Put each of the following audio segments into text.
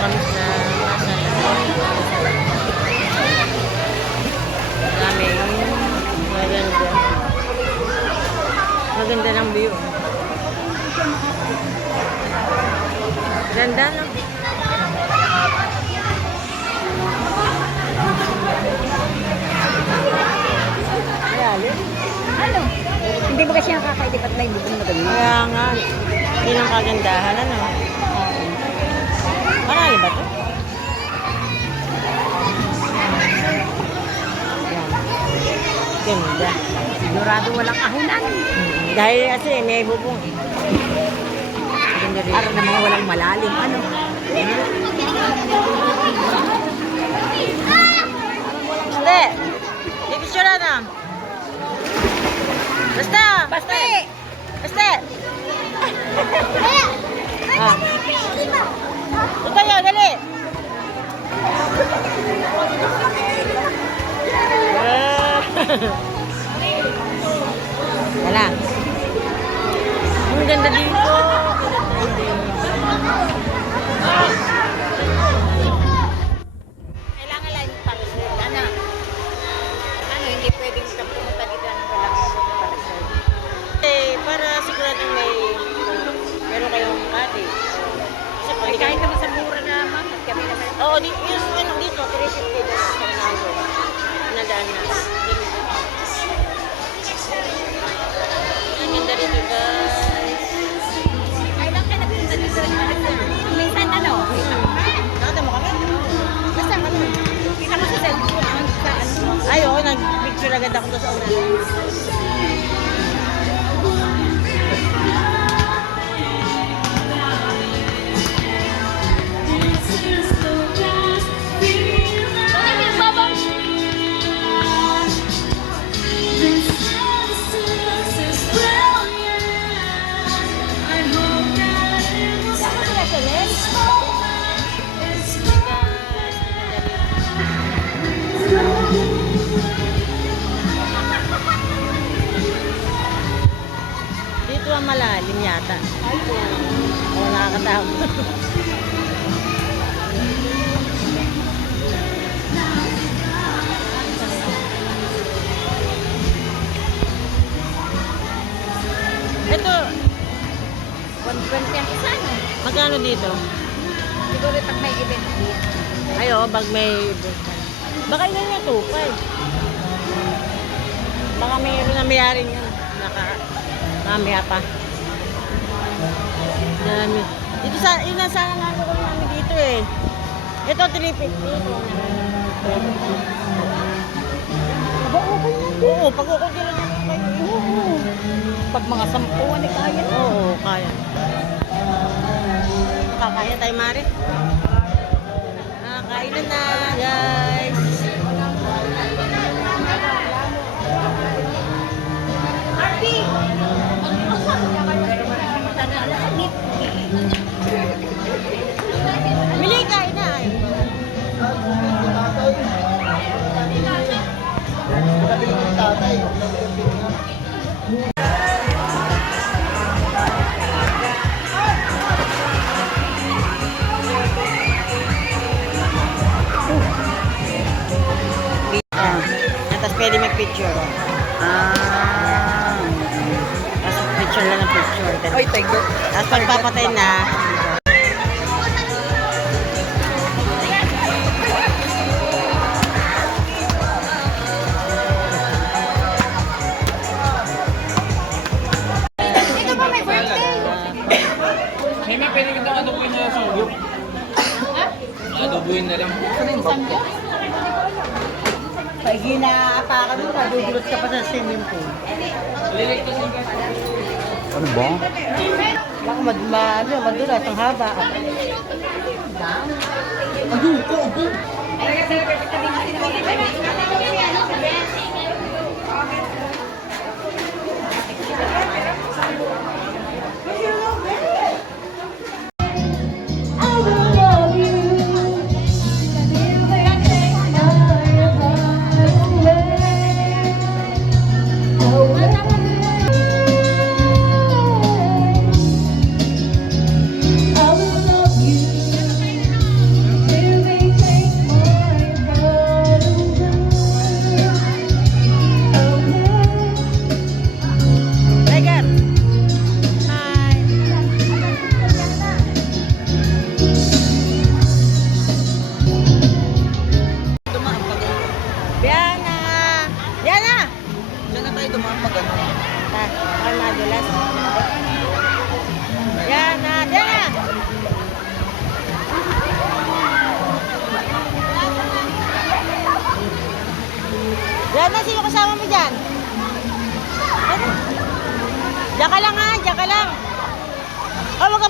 kami sa daming maganda. Maganda ng view. Ganda, no? Ano? Hindi ba kasi nakakaidip at may bubong na ganyan? Kaya nga, yun ang kagandahan, ano? Marami ba ito? Yan. Ganda. Sigurado walang ahunan. Dahil kasi may bubong. Ganda rin. Para namang walang malalim. Ano? Hindi. I-picture na. Basta. Basta! Basta. Ah. Ito yun, dali. Wala. Ang ganda dito. Kailangan lang yung parisel. Ano? Ano, hindi pwedeng pumunta dito ng walang parisel. Para siguradong meron kayong cottage. Kasi Ay, kahit naman sa mura naman, at kami naman. oo, yung ano dito, 350 doon sa Ronaldo. Nadaan na. Ang ganda rito, guys. Kailan ka nagpunta dito ng parisel? Minsan ano? Nakita mo kami? Basta ano? Kita ko sa cellphone. Sa ano? Ay, oo, nag-picture agad ako doon sa una. Dito ang malalim yata. Oo, nakakatakot. Ito, 120 ang isa, no? magkano dito? Siguro pag may event dito. Ay, oo, bag may... Baka ilan niya 2.5. Baka mayroon na mayari niya. Mamaya pa. Dami. Dito sa... Yun na sana nga ko namin dito eh. Ito, 350. Aba, okay na. Oo, pag kukunti lang naman kayo. Oo. Pag mga 10, ay kaya na. Oo, kaya. Kaya tayo, Mari. Kainan na, guys. Mili, kain na. Tapos pwede mag-picture. Tapos picture lang ng picture. Ay, thank you. Tapos pagpapatay na, Ito ba may birthday? Hindi, pwede kitang adobuin na sugo. Adobuin na lang. pag ginaapakan mo, madudulot ka pa sa swimming pool. Ano ba? Baka madulat ang haba.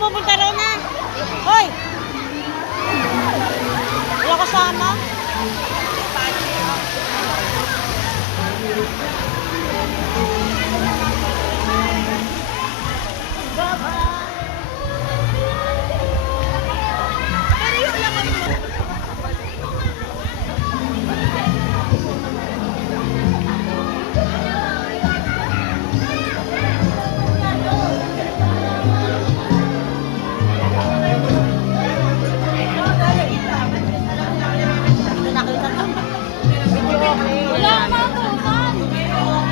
ka pupunta raw na. Hoy! Wala kasama?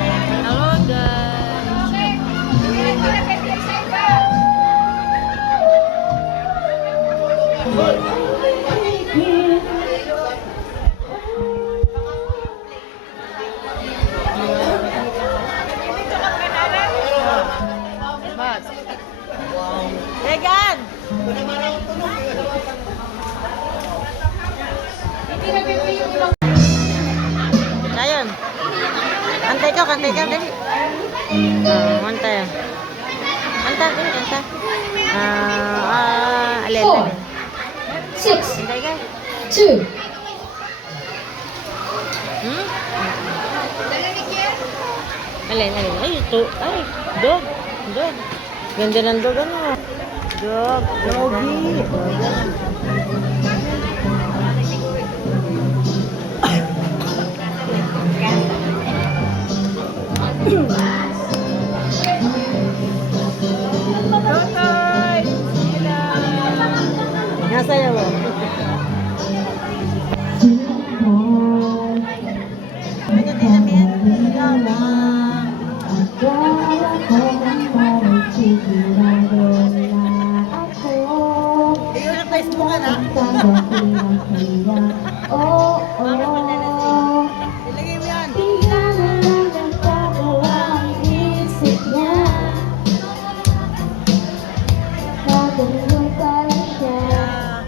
Hello guys. Vegan! Ayun. Antay ka, dali. Antay. Antay, antay. Alin. 6, Antay ka. 2, Hmm? Alin. Ay, ito. Ay, dog. Ganda ng dog, ano? Doggy. Nasa'yo mo. Ano din namin? Ayun ang Facebook ka na. Ilagay mo yan.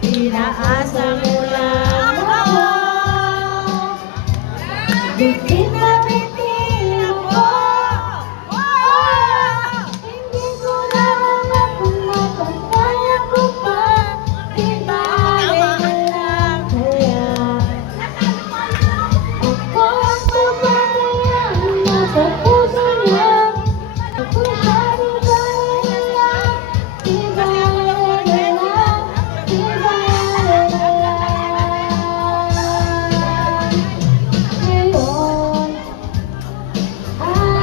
Inaasa mo lang ako. Bitin na bitin ako. Hindi ko na alam kung mapapaya ko pa. Di balik na lang kaya. Ako ang pabayaan nasa puso niya. Ako siya di balik na lang. Di balik na lang. Di balik na lang. Ngayon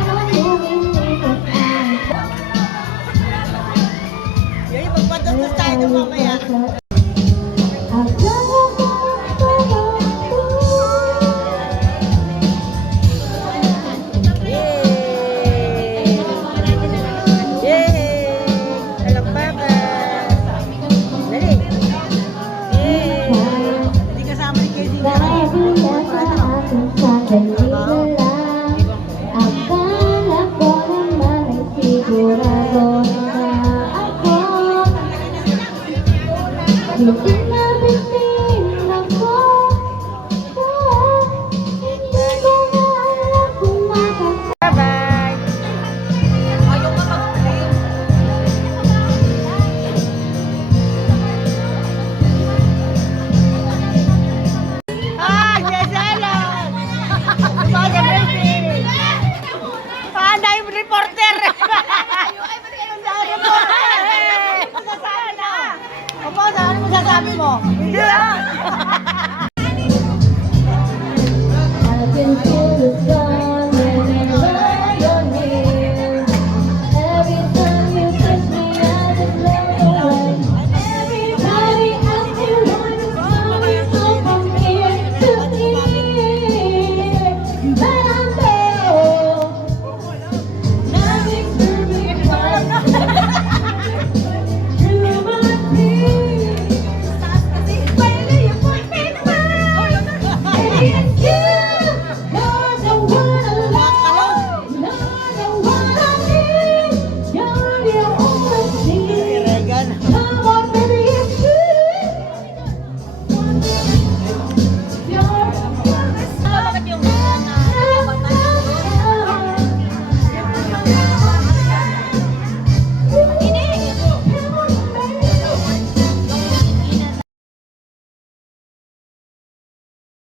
ay lumilipat ang Yun, magpadastos tayo ng mamaya. Yay! Palakpakan! Dali! Yay! Hindi kasama ni Katie. Akala ko naman ay sigurado na ako. Bitin na bitin ako. Hindi ko na alam kung makakasama. Bye-bye! Ah, Jezelon! Mga Philippines! Paanda yung reporter! Opo, saan mo sasabi mo? Hindi lang!